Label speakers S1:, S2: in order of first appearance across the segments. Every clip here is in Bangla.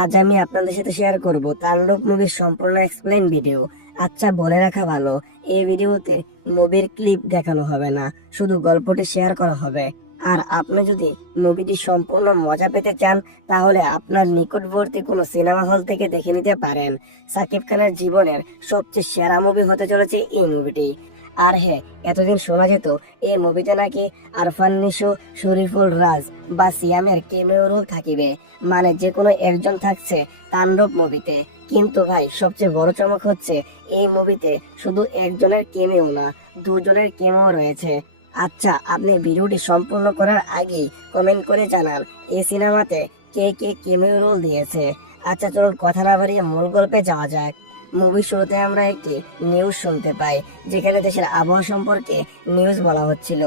S1: আজ আমি আপনাদের সাথে শেয়ার করব তাণ্ডব মুভির সম্পূর্ণ এক্সপ্লেন ভিডিও আচ্ছা বলে রাখা ভালো, এই ভিডিওতে মুভির ক্লিপ দেখানো হবে না, শুধু গল্পটি শেয়ার করা হবে। আর আপনি যদি মুভিটি সম্পূর্ণ মজা পেতে চান, তাহলে আপনার নিকটবর্তী কোনো সিনেমা হল থেকে দেখে নিতে পারেন। সাকিব খানের জীবনের সবচেয়ে সেরা মুভি হতে চলেছে এই মুভিটি আর হ্যাঁ এতদিন শোনা যেত এই মুভিতে নাকি আরফান নিশো, শরীফুল রাজ বা সিয়ামের কেমেও রোল থাকিবে। মানে যে কোনো একজন থাকছে তাণ্ডব মুভিতে কিন্তু ভাই, সবচেয়ে বড় চমক হচ্ছে এই মুভিতে শুধু একজনের কেমেও না, দুজনের কেমেও রয়েছে। আচ্ছা আপনি ভিডিওটি সম্পূর্ণ করার আগেই কমেন্ট করে জানান এই সিনেমাতে কে কে কেমেও রোল দিয়েছে। আচ্ছা চলুন কথা না বাড়িয়ে মূল গল্পে যাওয়া যাক। মুভি শুরুতে আমরা একটি নিউজ শুনতে পাই, যেখানে দেশের আবহাওয়া সম্পর্কে নিউজ বলা হচ্ছিল।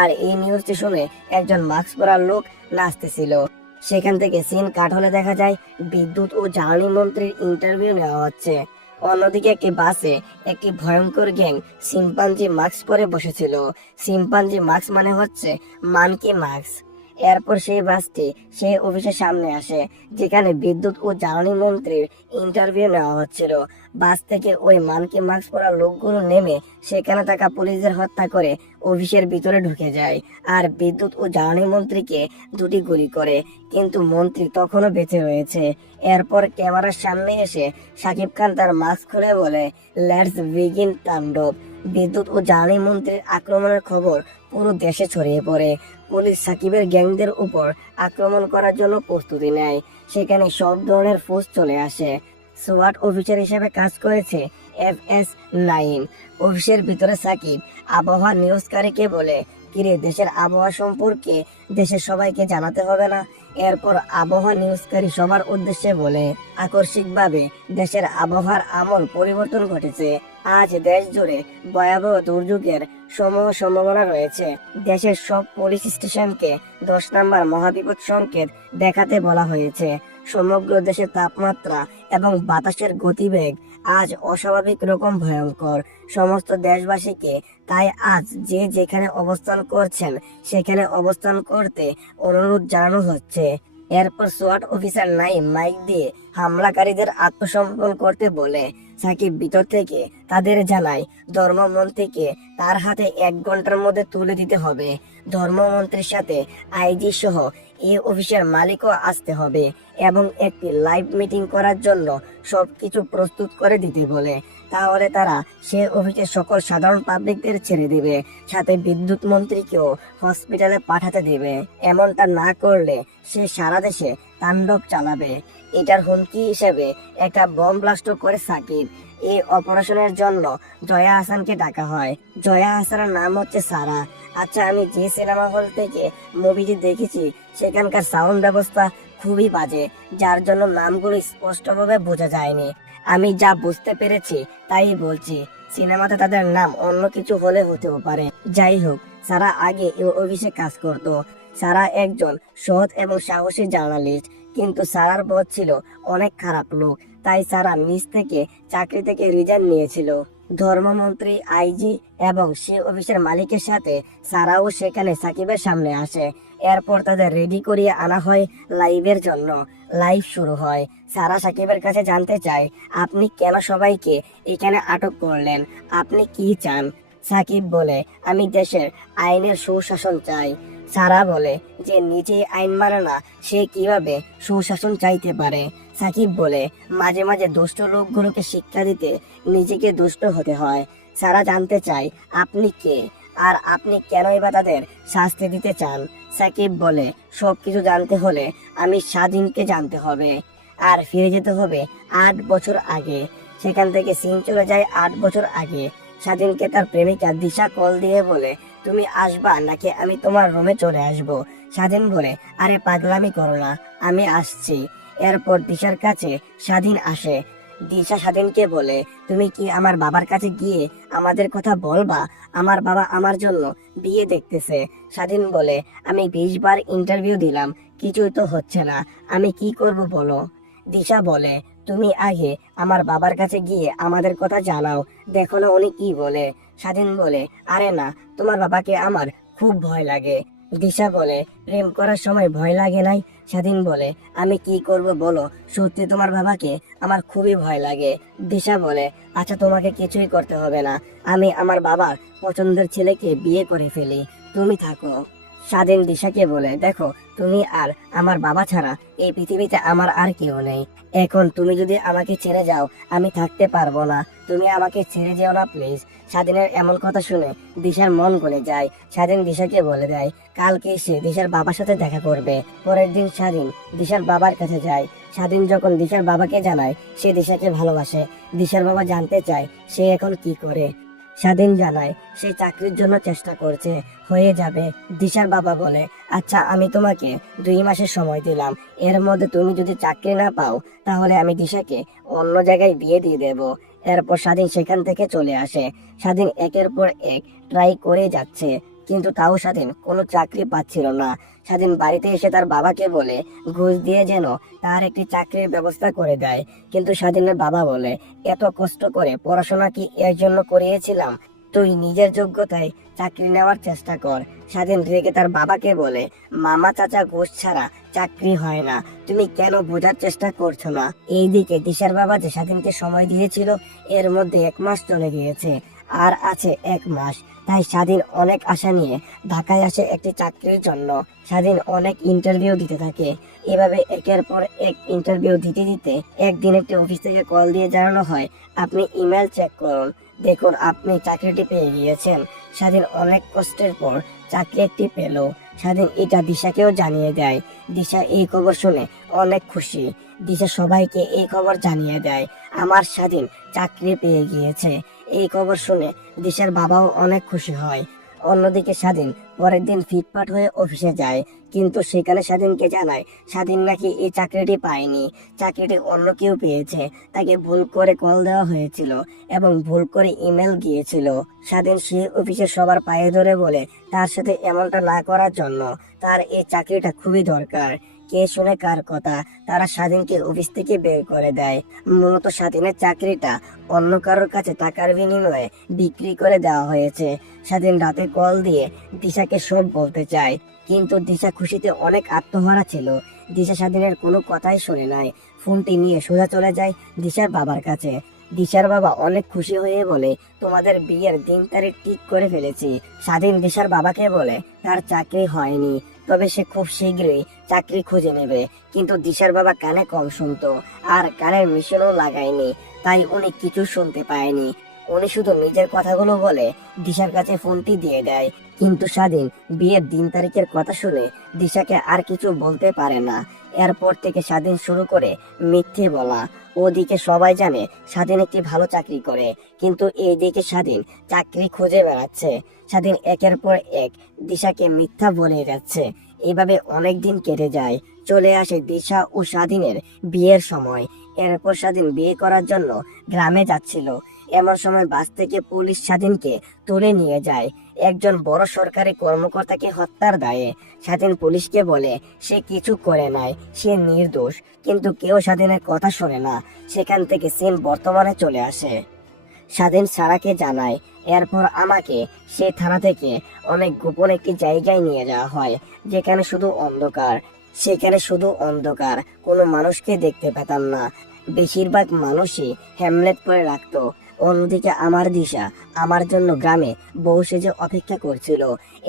S1: আর এই নিউজটি শুনে একজন মাস্ক পরা লোক নাচতেছিল। সেখান থেকে সিন কাট হলে দেখা যায় বিদ্যুৎ ও জ্বালানি মন্ত্রীর ইন্টারভিউ নেওয়া হচ্ছে। অন্যদিকে একটি বাসে একটি ভয়ঙ্কর গ্যাং সিম্পাঞ্জি মাস্ক পরে বসেছিল। সিম্পাঞ্জি মাস্ক মানে হচ্ছে মানকি মাস্ক এরপর সেই বাসটি সেই অফিসের সামনে আসে, যেখানে বিদ্যুৎ ও জ্বালানি মন্ত্রীর ইন্টারভিউ নেওয়া হচ্ছিল। বাস থেকে ওই মানকি মাস্ক পরা লোকগুলো নেমে সেখানে থাকা পুলিশদের হত্যা করে অফিসের ভিতরে ঢুকে যায় আর বিদ্যুৎ ও জ্বালানি মন্ত্রীকে দুটি গুলি করে। কিন্তু মন্ত্রী তখনও বেঁচে রয়েছে। এরপর ক্যামেরার সামনে এসে সাকিব খান তার মাস্ক খুলে বলে লেটস বিগিন তাণ্ডব। বিদ্যুৎ ও জ্বালানি মন্ত্রীর আক্রমণের খবর পুরো দেশে ছড়িয়ে পড়ে। পুলিশ সাকিবের গ্যাংদের উপর আক্রমণ করার জন্য প্রস্তুতি নেয়। সেখানে সব ধরনের ফোর্স চলে আসে। সোয়াট অফিসার হিসেবে কাজ করেছে এফ এস নাইন অফিসের ভিতরে সাকিব আবহাওয়া নিউজকারীকে বলে, কিরে, দেশের আবহাওয়া সম্পর্কে দেশের সবাইকে জানাতে হবে না? এরপর আবহাওয়া নিউজকারী সবার উদ্দেশ্যে বলে, আকস্মিকভাবে দেশের আবহাওয়ার আমল পরিবর্তন ঘটেছে। আজ দেশ জুড়ে ভয়াবহ দুর্যোগের সমূহ সম্ভাবনা রয়েছে। দেশের সব পুলিশ স্টেশনকে দশ নম্বর মহাবিপদ সংকেত দেখাতে বলা হয়েছে। সমগ্র দেশের তাপমাত্রা এবং বাতাসের গতিবেগ আজ অস্বাভাবিক রকম ভয়ঙ্কর। সমস্ত দেশবাসীকে তাই আজ যে যেখানে অবস্থান করছেন, সেখানে অবস্থান করতে অনুরোধ জানানো হচ্ছে। এরপর সোয়াট অফিসার নাই মাইক দিয়ে হামলাকারীদের আত্মসমর্পণ করতে বলে সাকিব ভিতর থেকে তাদের জানায়, ধর্মমন্ত্রীকে তার হাতে এক ঘণ্টার মধ্যে তুলে দিতে হবে। ধর্মমন্ত্রীর সাথে আইজি সহ এই অফিসের মালিকও আসতে হবে এবং একটি লাইভ মিটিং করার জন্য সবকিছু প্রস্তুত করে দিতে বলে। তাহলে তারা সে অফিসের সকল সাধারণ পাবলিকদের ছেড়ে দেবে, সাথে বিদ্যুৎ মন্ত্রীকেও হসপিটালে পাঠাতে দেবে। এমনটা না করলে সে সারা দেশে তাণ্ডব চালাবে। এটার হুমকি হিসেবে একটা বম ব্লাস্ট করে সাকিব। এই অপারেশনের জন্য জয়া হাসানকে ডাকা হয়। জয়া হাসানের নাম হচ্ছে সারা। আচ্ছা আমি যে সিনেমা হল থেকে মুভিটি দেখেছি, সেখানকার সাউন্ড ব্যবস্থা খুবই বাজে, যার জন্য নামগুলো স্পষ্টভাবে বোঝা যায়নি। আমি যা বুঝতে পেরেছি, তাই বলছি, সিনেমাতে তাদের নাম অন্য কিছু হলে হতেও পারে। যাই হোক, সারা আগে এই অফিসে কাজ করত। সারা একজন সৎ এবং সাহসী জার্নালিস্ট। কিন্তু সারার বস ছিল অনেক খারাপ লোক, তাই সারা মিস থেকে চাকরি থেকে রিজাইন নিয়েছিল। ধর্মমন্ত্রী, আইজি এবং সে অফিসের মালিকের সাথে সারাও সেখানে সাকিবের সামনে আসে। এরপর তাদের রেডি করিয়ে আনা হয় লাইভের জন্য। লাইভ শুরু হয়। সারা সাকিবের কাছে জানতে চায় আপনি কেন সবাইকে এখানে আটক করলেন? আপনি কি চান? সাকিব বলে, আমি দেশের আইনের সুশাসন চাই। সারা বলে যে নিজেই আইন মানে না, সে কীভাবে সুশাসন চাইতে পারে? সাকিব বলে, মাঝে মাঝে দুষ্ট লোকগুলোকে শিক্ষা দিতে নিজেকে দুষ্ট হতে হয়। সারা জানতে চায় আপনি কে? আর আপনি কেনই বা তাদের শাস্তি দিতে চান? সাকিব বলে সব কিছু জানতে হলে আমি স্বাধীনকে জানতে হবে। আর ফিরে যেতে হবে আট বছর আগে। সেখান থেকে সিন চলে যায় আট বছর আগে। স্বাধীনকে তার প্রেমিকা দিশা কল দিয়ে বলে তুমি আসবা নাকি আমি তোমার রুমে চলে আসব? স্বাধীন বলে। আরে পাগলামি করো না, আমি আসছি। এরপর দিশার কাছে স্বাধীন আসে। দিশা স্বাধীনকে বলে, তুমি কি আমার বাবার কাছে গিয়ে আমাদের কথা বলবা? আমার বাবা আমার জন্য বিয়ে দেখতেছে। স্বাধীন বলে, আমি বিশ বার ইন্টারভিউ দিলাম, কিছুই তো হচ্ছে না। আমি কি করব বলো? দিশা বলে, তুমি আগে আমার বাবার কাছে গিয়ে আমাদের কথা জানাও। দেখো না উনি কি বলে। স্বাধীন বলে, আরে না, তোমার বাবাকে আমার খুব ভয় লাগে। দিশা বলে, প্রেম করার সময় ভয় লাগে নাই? স্বাধীন বলে, আমি কি করব বলো? সত্যি তোমার বাবাকে আমার খুবই ভয় লাগে। দিশা বলে আচ্ছা তোমাকে কিছুই করতে হবে না। আমি আমার বাবার পছন্দের ছেলেকে বিয়ে করে ফেলি। তুমি থাকো। স্বাধীন দিশাকে বলে, দেখো তুমি আর আমার বাবা ছাড়া এই পৃথিবীতে আমার আর কেউ নেই। এখন তুমি যদি আমাকে ছেড়ে যাও, আমি থাকতে পারব না। তুমি আমাকে ছেড়ে যেও না প্লিজ স্বাধীনের এমন কথা শুনে দিশার মন গলে যায়। স্বাধীন দিশাকে বলে দেয়, কালকে সে দিশার বাবার সাথে দেখা করবে। পরের দিন স্বাধীন দিশার বাবার কাছে যায়। স্বাধীন যখন দিশার বাবাকে জানায়, সে দিশাকে ভালোবাসে। দিশার বাবা জানতে চায়, সে এখন কি করে? স্বাধীন জানায়। সে চাকরির জন্য চেষ্টা করছে। হয়ে যাবে, দিশার বাবা বলে। আচ্ছা আমি তোমাকে দুই মাসের সময় দিলাম। এর মধ্যে তুমি যদি চাকরি না পাও, তাহলে আমি দিশাকে অন্য জায়গায় বিয়ে দিয়ে দেব। এরপর স্বাধীন সেখান থেকে চলে আসে। স্বাধীন একের পর এক ট্রাই করে যাচ্ছে। কিন্তু তাও স্বাধীন। কোনো চাকরি পাচ্ছিল না। স্বাধীন বাড়িতে এসে তার বাবাকে বলে, ঘুষ দিয়ে যেন তার একটি চাকরির ব্যবস্থা করে দেয়। কিন্তু স্বাধীনের বাবা বলে, এত কষ্ট করে পড়াশোনা কি এর জন্য করিয়েছিলাম? তুই নিজের যোগ্যতায় চাকরি নেওয়ার চেষ্টা কর। স্বাধীন রেগে তার বাবাকে বলে, মামা চাচা ঘুষ ছাড়া চাকরি হয় না। তুমি কেন বোঝার চেষ্টা করছ না? এইদিকে দিশার বাবা যে স্বাধীনকে সময় দিয়েছিল, এর মধ্যে এক মাস চলে গিয়েছে। আর আছে এক মাস। তাই স্বাধীন অনেক আশা নিয়ে ঢাকায় আসে একটি চাকরির জন্য। স্বাধীন অনেক ইন্টারভিউ দিতে থাকে। এভাবে একের পর এক ইন্টারভিউ দিতে দিতে একদিন একটি অফিস থেকে কল দিয়ে জানানো হয়, আপনি ইমেল চেক করুন। দেখুন আপনি চাকরিটি পেয়ে গিয়েছেন। স্বাধীন অনেক কষ্টের পর চাকরি একটি পেল। স্বাধীন এটা দিশাকেও জানিয়ে দেয়। দিশা এই খবর শুনে অনেক খুশি। দিশা সবাইকে এই খবর জানিয়ে দেয়, আমার স্বাধীন চাকরি পেয়ে গিয়েছে। এই খবর শুনে দিশার বাবাও অনেক খুশি হয়। অন্যদিকে স্বাধীন পরের দিন ফিটফাট হয়ে অফিসে যায়। কিন্তু সেখানে স্বাধীনকে জানায়, স্বাধীন নাকি এই চাকরিটি পায়নি। চাকরিটি অন্য কেউ পেয়েছে। তাকে ভুল করে কল দেওয়া হয়েছিল এবং ভুল করে ইমেল গিয়েছিল। স্বাধীন সে অফিসে সবার পায়ে ধরে বলে, তার সাথে এমনটা না করার জন্য তার এই চাকরিটা খুবই দরকার। কে শুনে কার কথা? তারা স্বাধীনকে অফিস থেকে বের করে দেয়। মূলত স্বাধীনের চাকরিটা অন্য কারোর কাছে টাকার বিনিময়ে বিক্রি করে দেওয়া হয়েছে। স্বাধীন রাতে কল দিয়ে দিশাকে সব বলতে চায়। কিন্তু দিশা খুশিতে অনেক আত্মহারা ছিল। দিশা স্বাধীনের কোনো কথাই শোনে নাই। ফোনটি নিয়ে সোজা চলে যায় দিশার বাবার কাছে। দিশার বাবা অনেক খুশি হয়ে বলে, তোমাদের বিয়ের দিন তারিখ ঠিক করে ফেলেছি। স্বাধীন দিশার বাবাকে বলে, তার চাকরি হয়নি, তবে সে খুব শীঘ্রই চাকরি খুঁজে নেবে। কিন্তু দিশার বাবা কানে কম শুনতো, আর কানের মিশনও লাগায়নি, তাই উনি কিছু শুনতে পায়নি। উনি শুধু নিজের কথাগুলো বলে দিশার কাছে ফোনটি দিয়ে দেয়। কিন্তু স্বাধীন, বিয়ের দিন তারিখের কথা শুনে দিশাকে আর কিছু বলতে পারে না। এরপর থেকে স্বাধীন শুরু করে মিথ্যে বলা। ওদিকে সবাই জানে স্বাধীন একটি ভালো চাকরি করে, কিন্তু এইদিকে স্বাধীন চাকরি খুঁজে বেড়াচ্ছে। স্বাধীন একের পর এক দিশাকে মিথ্যা বলে যাচ্ছে। এভাবে অনেক দিন কেটে যায়। চলে আসে দিশা ও স্বাধীনের বিয়ের সময়। এরপর স্বাধীন বিয়ে করার জন্য গ্রামে যাচ্ছিল। এমন সময় বাস থেকে পুলিশ স্বাধীনকে তুলে নিয়ে যায়। একজন বড় সরকারি কর্মকর্তাকে হত্যার দায়ে স্বাধীন পুলিশকে বলে, সে কিছু করে নাই, সে নির্দোষ, কিন্তু কেউ স্বাধীনের কথা শোনে না। সেখান থেকে সিন বর্তমানে চলে আসে। স্বাধীন সারাকে জানায়, এরপর আমাকে সে থানা থেকে অনেক গোপন একটি জায়গায় নিয়ে যাওয়া হয়, যেখানে শুধু অন্ধকার। সেখানে শুধু অন্ধকার, কোনো মানুষকে দেখতে পেতাম না। বেশিরভাগ মানুষই হ্যামলেট পরে রাখতো। অন্যদিকে আমার দিশা আমার জন্য গ্রামে বউ সেজে অপেক্ষা করছিল।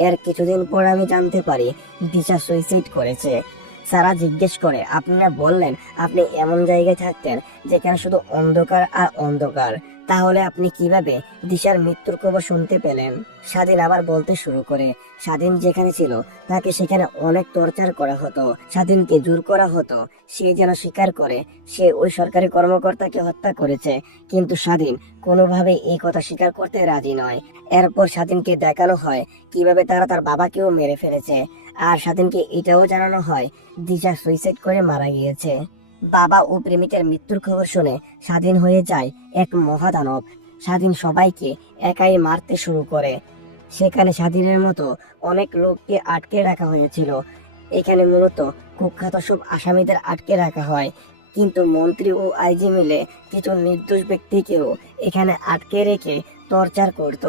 S1: এর কিছুদিন পর আমি জানতে পারি দিশা সুইসাইড করেছে। সারা জিজ্ঞেস করে, আপনারা বললেন আপনি এমন জায়গায় থাকতেন যেখানে শুধু অন্ধকার আর অন্ধকার। তাহলে আপনি কীভাবে দিশার মৃত্যুর খবর শুনতে পেলেন? স্বাধীন আবার বলতে শুরু করে, স্বাধীন যেখানে ছিল, তাকে সেখানে অনেক টর্চার করা হতো, স্বাধীনকে জোর করা হতো, সে যেন স্বীকার করে, সে ওই সরকারি কর্মকর্তাকে হত্যা করেছে। কিন্তু স্বাধীন কোনোভাবে এই কথা স্বীকার করতে রাজি নয়। এরপর স্বাধীনকে দেখানো হয়, কীভাবে তারা তার বাবাকেও মেরে ফেলেছে। আর স্বাধীনকে এটাও জানানো হয়, দিশা সুইসাইড করে মারা গিয়েছে। বাবা ও প্রেমিকের মৃত্যুর খবর শুনে স্বাধীন হয়ে যায় এক মহাদানব। স্বাধীন সবাইকে একাই মারতে শুরু করে। সেখানে স্বাধীনের মতো অনেক লোককে আটকে রাখা হয়েছিল। এখানে মূলত কুখ্যাত সব আসামিদের আটকে রাখা হয়। কিন্তু মন্ত্রী ও আইজি মিলে কিছু নির্দোষ ব্যক্তিকেও এখানে আটকে রেখে টর্চার করত।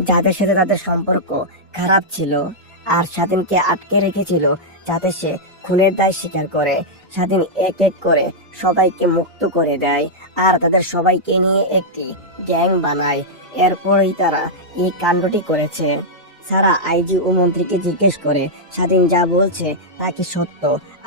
S1: যাদের সাথে তাদের সম্পর্ক খারাপ ছিল। আর স্বাধীনকে আটকে রেখেছিল যাতে সে খুনের দায় স্বীকার করে। স্বাধীন এক এক করে সবাইকে মুক্ত করে দেয় আর তাদের সবাইকে নিয়ে একটি গ্যাং বানায়। এরপরেই তারা এই কাণ্ডটি করেছে। সারা আইজি ও মন্ত্রীকে জিজ্ঞেস করে, স্বাধীন যা বলছে তা কি সত্য?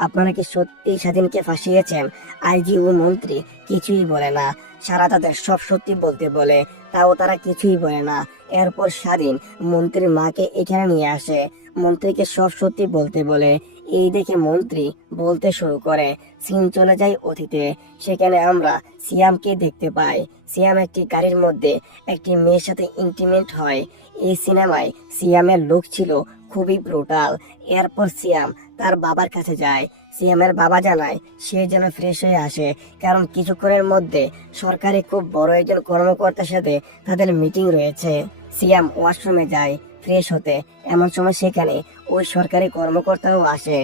S1: আপনারা কি সত্যি স্বাধীনকে ফাঁসিয়েছেন? আইজি ও মন্ত্রী কিছুই বলে না। সারা তাদের সব সত্যি বলতে বলে, তাও তারা কিছুই বলে না। এরপর স্বাধীন মন্ত্রীর মাকে এখানে নিয়ে আসে। মন্ত্রীকে সব সত্যি বলতে বলে। এই দেখে মন্ত্রী বলতে শুরু করে। সিন চলে যায় অতীতে। সেখানে আমরা সিয়ামকে দেখতে পাই। সিয়াম একটি গাড়ির মধ্যে একটি মেয়ের সাথে ইন্টিমেট হয়। এই সিনেমায় সিয়ামের লুক ছিল খুবই ব্রুটাল এরপর সিয়াম তার বাবার কাছে যায়। সিয়ামের বাবা জানায়, সে যেন ফ্রেশ হয়ে আসে। কারণ কিছুক্ষণের মধ্যে সরকারি খুব বড় একজন কর্মকর্তার সাথে তাদের মিটিং রয়েছে। সিয়াম ওয়াশরুমে যায়। ফ্রেশ হতে। এমন সময় সেখানে ওই সরকারি কর্মকর্তাও আসে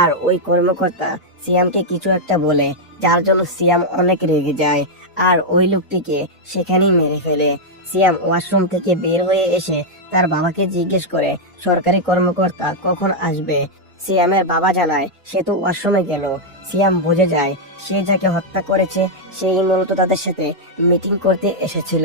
S1: আর ওই কর্মকর্তা সিয়ামকে কিছু একটা বলে, যার জন্য সিয়াম অনেক রেগে যায় আর ওই লোকটিকে সেখানেই মেরে ফেলে। সিয়াম ওয়াশরুম থেকে বের হয়ে এসে তার বাবাকে জিজ্ঞেস করে, সরকারি কর্মকর্তা কখন আসবে? সিয়ামের বাবা জানায়, সে তো ওয়াশরুমে গেল। সিয়াম বুঝে যায়, সে যাকে হত্যা করেছে, সেই মূলত তাদের সাথে মিটিং করতে এসেছিল।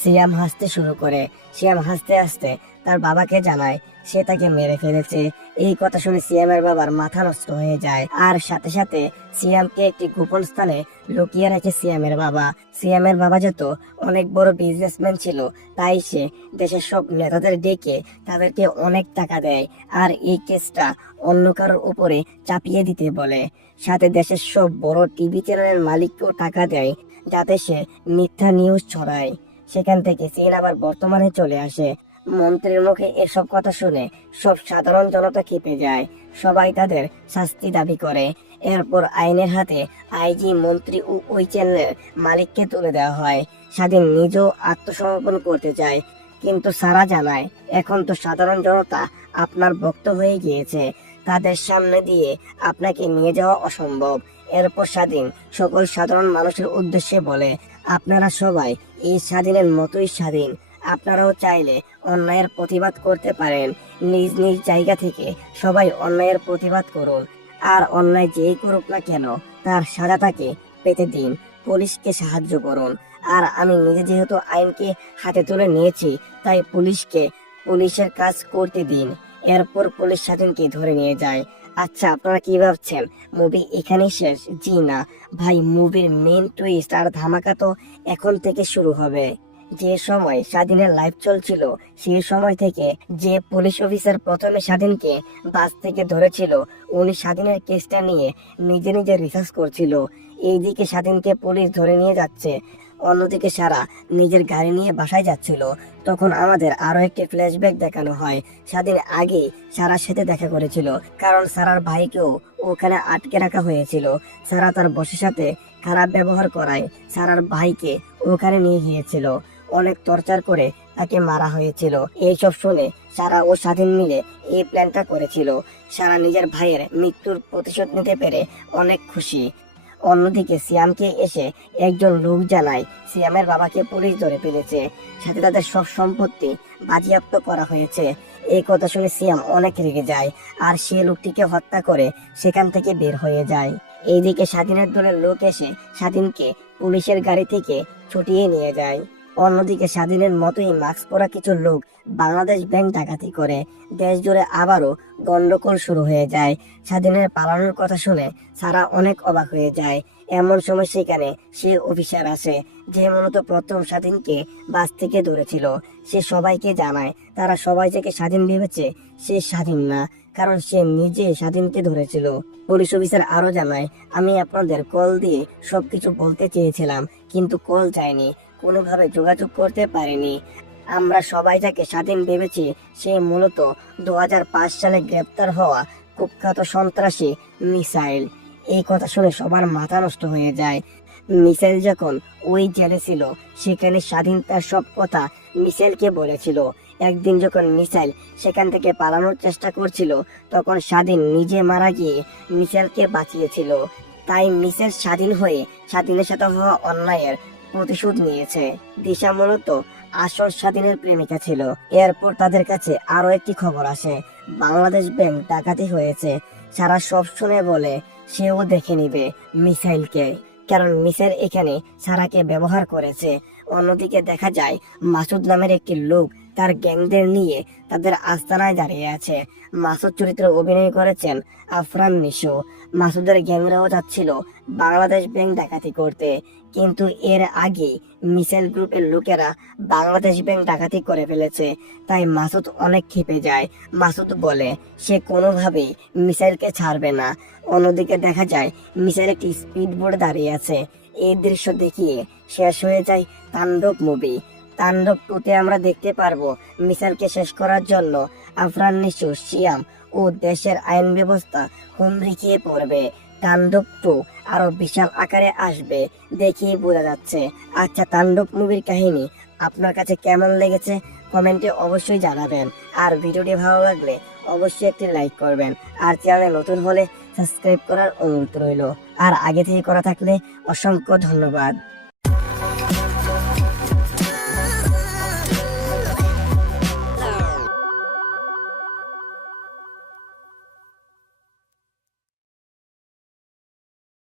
S1: সিয়াম হাসতে শুরু করে। সিয়াম হাসতে হাসতে তার বাবাকে জানায়, সে তাকে মেরে ফেলেছে। এই কথা শুনে সিয়ামের বাবার মাথা নষ্ট হয়ে যায়। আর সাথে সাথে সিয়ামকে একটি গোপন স্থানে লুকিয়ে রাখে সিয়ামের বাবা। সিয়ামের বাবা যেত অনেক বড় বিজনেসম্যান ছিল, তাই সে দেশের সব নেতাদের ডেকে তাদেরকে অনেক টাকা দেয় আর এই কেসটা অন্য কারোর উপরে চাপিয়ে দিতে বলে। সাথে দেশের সব বড় টিভি চ্যানেলের মালিককেও টাকা দেয় যাতে সে মিথ্যা নিউজ ছড়ায়। সেখান থেকে চীন আবার বর্তমানে চলে আসে। মন্ত্রীর মুখে এসব কথা শুনে সব সাধারণ জনতা খেপে যায়। সবাই তাদের শাস্তি দাবি করে। এরপর আইনের হাতে আইজি, মন্ত্রী ও ওই চ্যানেলের মালিককে তুলে দেওয়া হয়। স্বাধীন নিজেও আত্মসমর্পণ করতে চায়, কিন্তু সারা জানায়, এখন তো সাধারণ জনতা আপনার ভক্ত হয়ে গিয়েছে। তাদের সামনে দিয়ে আপনাকে নিয়ে যাওয়া অসম্ভব। এরপর স্বাধীন সকল সাধারণ মানুষের উদ্দেশ্যে বলে, আপনারা সবাই এই স্বাধীনের মতোই স্বাধীন। আপনারাও চাইলে অন্যায়ের প্রতিবাদ করতে পারেন। নিজ নিজ জায়গা থেকে সবাই অন্যায়ের প্রতিবাদ করুন। আর অন্যায় যেই করুক না কেন, তার সাজা তাকে পেতে দিন। পুলিশকে সাহায্য করুন। আর আমি নিজে যেহেতু আইনকে হাতে তুলে নিয়েছি, তাই পুলিশকে পুলিশের কাজ করতে দিন। এরপর পুলিশ স্বাধীনকে ধরে নিয়ে যায়। আচ্ছা আপনারা কি ভাবছেন? মুভি এখানেই শেষ? জি না। ভাই, মুভির মেন টুইস্ট আর ধামাকা তো এখন থেকে শুরু হবে। যে সময় স্বাধীনের লাইফ চলছিল, সেই সময় থেকে যে পুলিশ অফিসার প্রথমে স্বাধীনকে বাস থেকে ধরেছিল, উনি স্বাধীনের কেসটা নিয়ে নিজে নিজে রিসার্চ করছিল। এইদিকে স্বাধীনকে পুলিশ ধরে নিয়ে যাচ্ছে, অন্যদিকে সারা নিজের গাড়ি নিয়ে বাসায় যাচ্ছিল। তখন আমাদের আরও একটি ফ্ল্যাশব্যাক দেখানো হয়। স্বাধীন আগে সারার সাথে দেখা করেছিল, কারণ সারার ভাইকেও ওখানে আটকে রাখা হয়েছিল। সারা তার বসের সাথে খারাপ ব্যবহার করায় সারার ভাইকে ওখানে নিয়ে গিয়েছিল। অনেক টর্চার করে তাকে মারা হয়েছিল। এইসব শুনে সারা ও স্বাধীন মিলে এই প্ল্যানটা করেছিল। সারা নিজের ভাইয়ের মৃত্যুর প্রতিশোধ নিতে পেরে অনেক খুশি। অন্যদিকে সিয়ামকে এসে একজন লোক জানায়, সিয়ামের বাবাকে পুলিশ ধরে ফেলেছে। সাথে তাদের সব সম্পত্তি বাজেয়াপ্ত করা হয়েছে। এই কথা শুনে সিয়াম অনেক রেগে যায় আর সে লোকটিকে হত্যা করে সেখান থেকে বের হয়ে যায়। এইদিকে স্বাধীনের দলের লোক এসে স্বাধীনকে পুলিশের গাড়ি থেকে ছুটিয়ে নিয়ে যায়। অন্যদিকে স্বাধীনের মতোই মাস্ক পরা কিছু লোক বাংলাদেশ ব্যাংক ডাকাতি করে। দেশ জুড়ে আবারও গন্ডগোল শুরু হয়ে যায়। স্বাধীনের পালানোর কথা শুনে সারা অনেক অবাক হয়ে যায়। এমন সময় সেখানে সে অফিসার আসে, যে মূলত প্রথম স্বাধীনকে বাস থেকে ধরেছিল। সে সবাইকে জানায়, তারা সবাই যাকে স্বাধীন ভেবেছে, সে স্বাধীন না, কারণ সে নিজে স্বাধীনকে ধরেছিল। পুলিশ অফিসার আরও জানায়, আমি আপনাদের কল দিয়ে সবকিছু বলতে চেয়েছিলাম, কিন্তু কল যায়নি। কোনোভাবে যোগাযোগ করতে পারিনি। আমরা সবাই যাকে স্বাধীন ভেবেছি, সে মূলত দু হাজার পাঁচ সালে গ্রেপ্তার হওয়া কুখ্যাত সন্ত্রাসী মিসাইল। এই কথা শুনে সবার মাথা নষ্ট হয়ে যায়। মিসাইল যখন ওই জেলে ছিল, সেখানে স্বাধীন তার সব কথা মিসাইলকে বলেছিল। একদিন যখন মিসাইল সেখান থেকে পালানোর চেষ্টা করছিল, তখন স্বাধীন নিজে মারা গিয়ে মিসাইলকে বাঁচিয়েছিল। তাই মিসাইল স্বাধীন হয়ে স্বাধীনের সাথে হওয়া অন্যায়ের প্রতিশোধ নিয়েছে। দিশা মূলত আসল স্বাধীনের প্রেমিকা ছিল। এরপর তাদের কাছে আরও একটি খবর আসে। বাংলাদেশ ব্যাংক ডাকাতি হয়েছে। সারা সব শুনে বলে, সেও দেখে নিবে মিসাইলকে। কারণ মিসাইল এখানে সারাকে ব্যবহার করেছে। অন্যদিকে দেখা যায়, মাসুদ নামের একটি লোক তার গ্যাংদের নিয়ে তাদের আস্তানায় দাঁড়িয়ে আছে। মাসুদ চরিত্রে অভিনয় করেছেন আফরান নিশো। মাসুদের গ্যাংরাও যাচ্ছিল বাংলাদেশ ব্যাংক ডাকাতি করতে। কিন্তু এর আগে মিসাইল গ্রুপের লোকেরা বাংলাদেশ ব্যাংক ডাকাতি করে ফেলেছে। তাই মাসুদ অনেক ক্ষেপে যায়। মাসুদ বলে, সে কোনোভাবেই মিসাইলকে ছাড়বে না। অন্যদিকে দেখা যায়, মিসাইল একটি স্পিড বোর্ডে দাঁড়িয়ে আছে। এই দৃশ্য দেখিয়ে শেষ হয়ে যায় তাণ্ডব মুভি। তাণ্ডব টুতে আমরা দেখতে পারব মিসাইলকে শেষ করার জন্য। আফরান নিশু শিয়াম ও দেশের আইন ব্যবস্থা হুমড়ি খেয়ে পড়বে। তাণ্ডব টু আরও বিশাল আকারে আসবে দেখেই বোঝা যাচ্ছে। আচ্ছা তাণ্ডব মুভির কাহিনী আপনার কাছে কেমন লেগেছে? কমেন্টে অবশ্যই জানাবেন। আর ভিডিওটি ভালো লাগলে অবশ্যই একটি লাইক করবেন। আর চ্যানেলে নতুন হলে সাবস্ক্রাইব করার অনুরোধ রইল। আর আগে থেকে করা থাকলে অসংখ্য ধন্যবাদ।